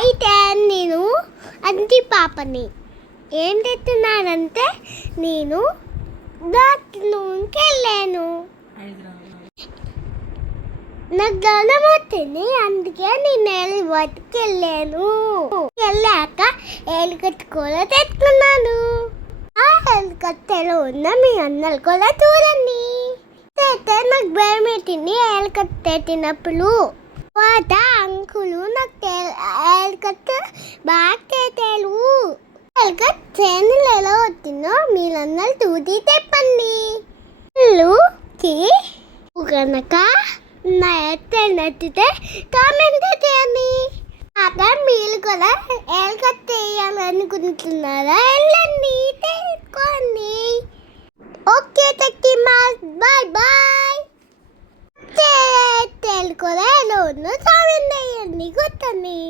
అయితే నేను అంటి పాపని ఏం తెస్తున్నానంటే నేను బాత్రూమ్కి వెళ్ళాను. నాకు జ్వరం వచ్చింది, అందుకే నేను బయటికి వెళ్ళాక ఎలుకట్టు కూడా తెచ్చుకున్నాను. ఆ ఎలుకట్టెలో ఉన్న మీ అందరు కూడా చూడండి. అయితే నాకు భయం పెట్టింది ఎలుకట్టెట్టినప్పుడు. తర్వాత అంకులు నాకు ఎలుకట్టు బాగా తేటేలు. ఎలుకట్టు చేనులు ఎలా వచ్చిందో మీరందరూ చూసి చెప్పండి. ఇల్లుకి కనుక నా ఎత్తే నచ్చితే కామెంట్ చేయండి. అదే మీరు కూడా ఎలుకట్టు వేయాలనుకుంటున్నారా? వెళ్ళండి, తెలుసుకోండి. ఓకే తక్కి బాయ్ బాయ్. తెలుసుకోరా ఎలా ఉందో కామెంట్ చేయండి, కొట్టండి.